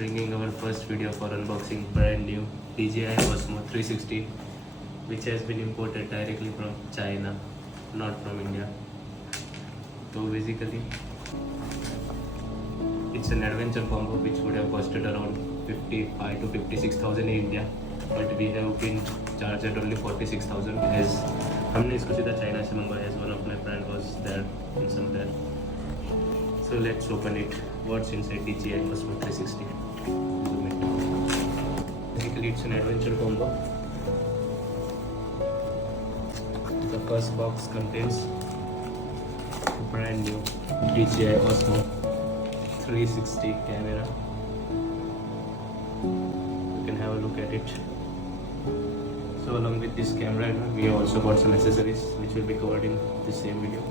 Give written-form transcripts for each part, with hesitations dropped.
bringing our first video for unboxing brand new DJI Osmo 360, which has been imported directly from China, not from India. So basically, it's an adventure combo which would have costed around 55 to 56,000 in India, but we have been charged at only 46,000 as हमने इसको सीधा China से मंगवाया as one of my friend was there in somewhere. So let's open it. What's inside DJI Osmo 360? Zoom it. Basically, it's an adventure combo. The first box contains brand new DJI Osmo 360 camera. You can have a look at it. So along with this camera, we have also got some accessories which will be covered in the same video.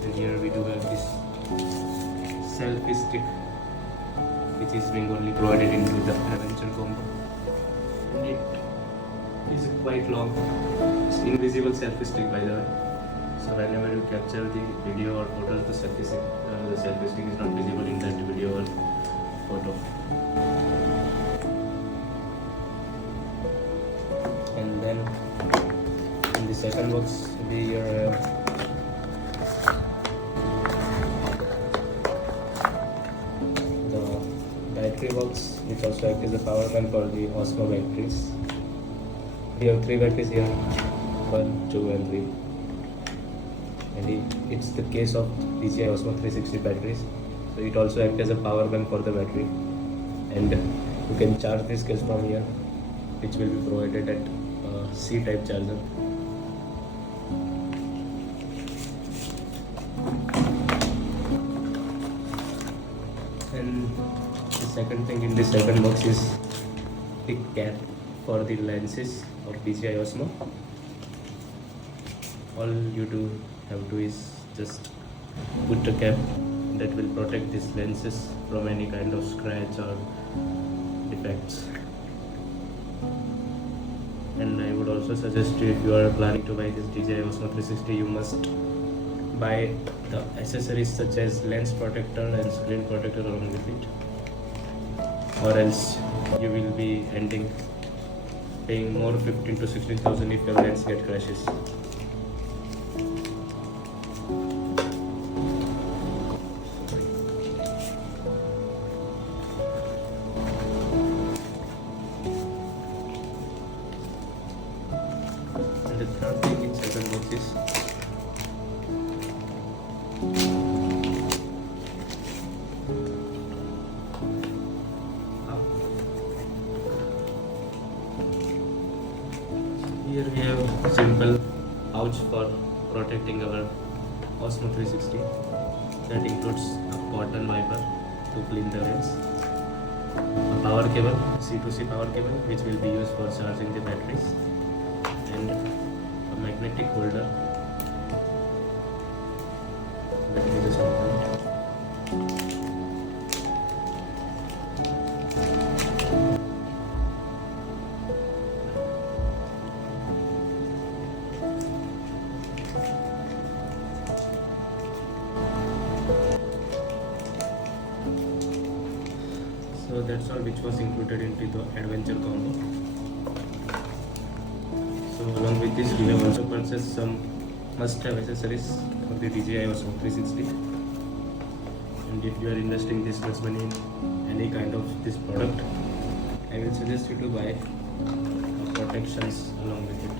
Then here we do have this selfie stick, which is being only provided into the adventure combo. And it is quite long. It's invisible selfie stick, by the way. So whenever you capture the video or photos, the selfie stick is not visible in that video or photo. And then in the second box, we have the battery box, which also acts as a power bank for the Osmo batteries. We have 3 batteries here, 1, 2 and 3. And it's the case of DJI Osmo 360 batteries, so it also acts as a power bank for the battery, and you can charge this case from here, which will be provided at C-type charger. And the second thing in the second box is the cap for the lenses of DJI Osmo. All you have to is just put a cap that will protect these lenses from any kind of scratch or defects. And I would also suggest you, if you are planning to buy this DJI Osmo 360, you must buy the accessories such as lens protector and screen protector along with it, or else you will be ending paying more 15 to 16,000 if your lens get crashes. And the third thing in second box is here we have simple pouch for protecting our Osmo 360 that includes a cotton wiper to clean the lens, a power cable, C2C power cable, which will be used for charging the batteries, and a magnetic holder. Let me just open it. So that's all which was included into the adventure combo. So along with this, we have also purchased some must-have accessories for the DJI Osmo 360. And if you are investing this much money in any kind of this product, I will suggest you to buy protections along with it.